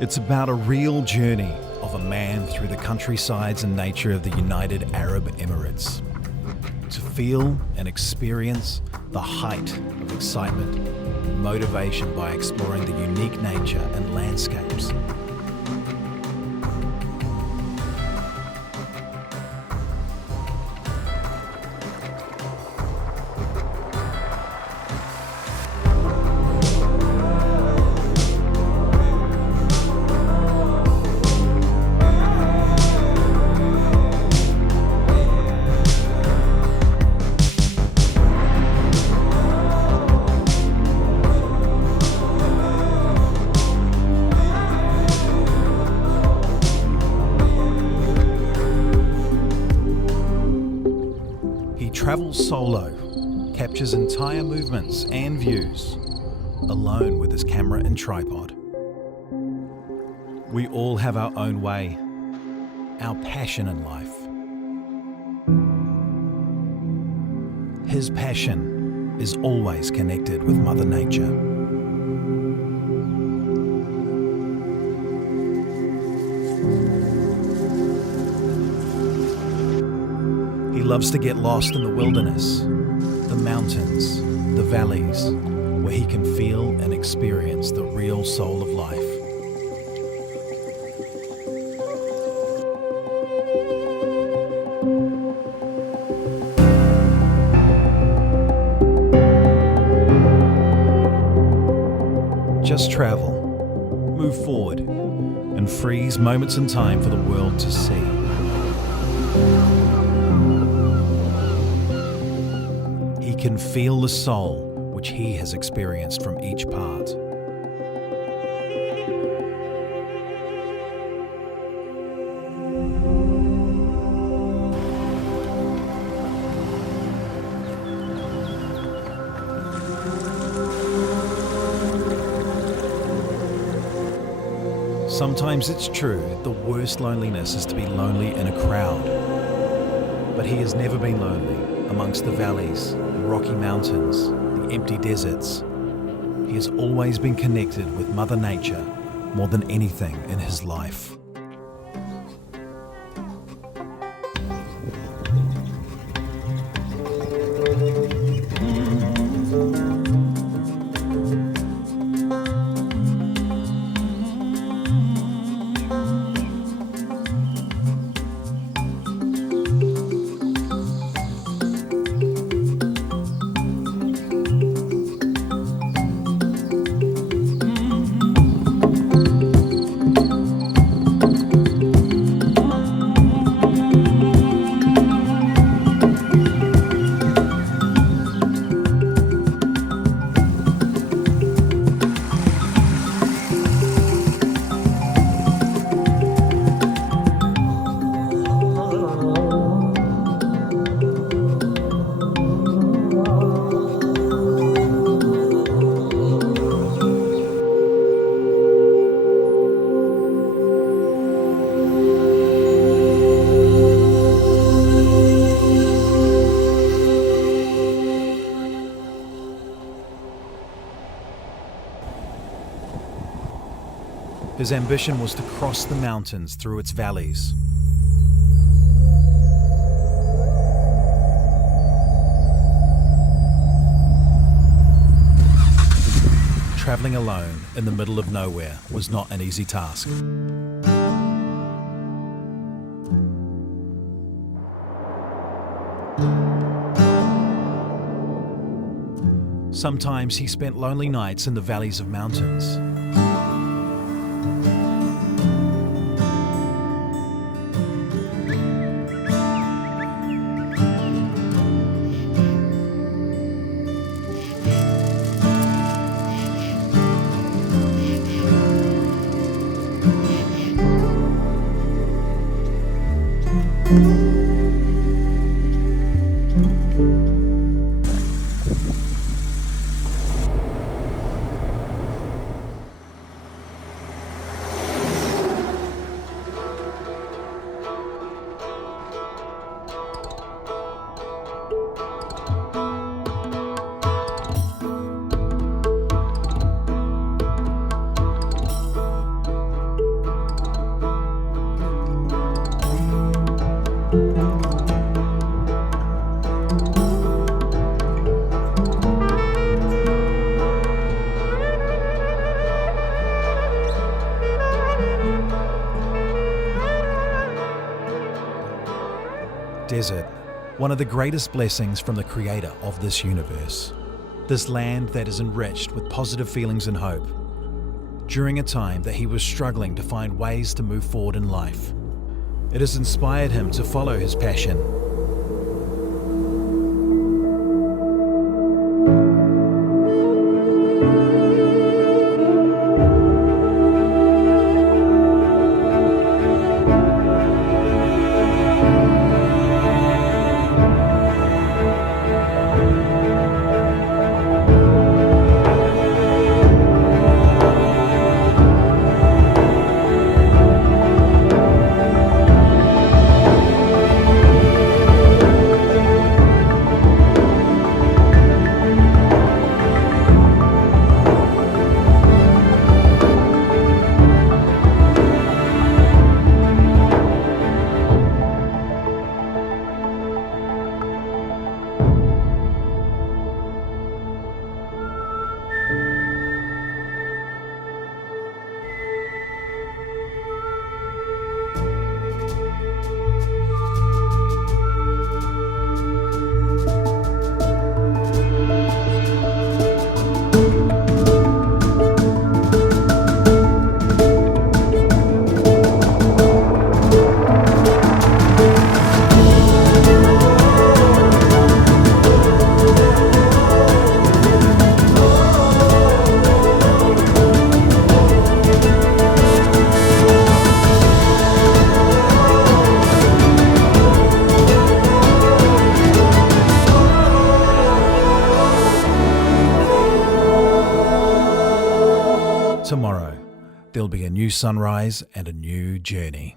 It's about a real journey of a man through the countrysides and nature of the United Arab Emirates. To feel and experience the height of excitement and motivation by exploring the unique nature and landscapes. Travels solo, captures entire movements and views, alone with his camera and tripod. We all have our own way, our passion in life. His passion is always connected with Mother Nature. He loves to get lost in the wilderness, the mountains, the valleys, where he can feel and experience the real soul of life. Just travel, move forward, and freeze moments in time for the world to see. He can feel the soul which he has experienced from each part. Sometimes it's true, the worst loneliness is to be lonely in a crowd. But he has never been lonely amongst the valleys, the rocky mountains, the empty deserts. He has always been connected with Mother Nature more than anything in his life. His ambition was to cross the mountains through its valleys. Traveling alone in the middle of nowhere was not an easy task. Sometimes he spent lonely nights in the valleys of mountains. Desert, one of the greatest blessings from the creator of this universe. This land that is enriched with positive feelings and hope. During a time that he was struggling to find ways to move forward in life. It has inspired him to follow his passion. Tomorrow, there'll be a new sunrise and a new journey.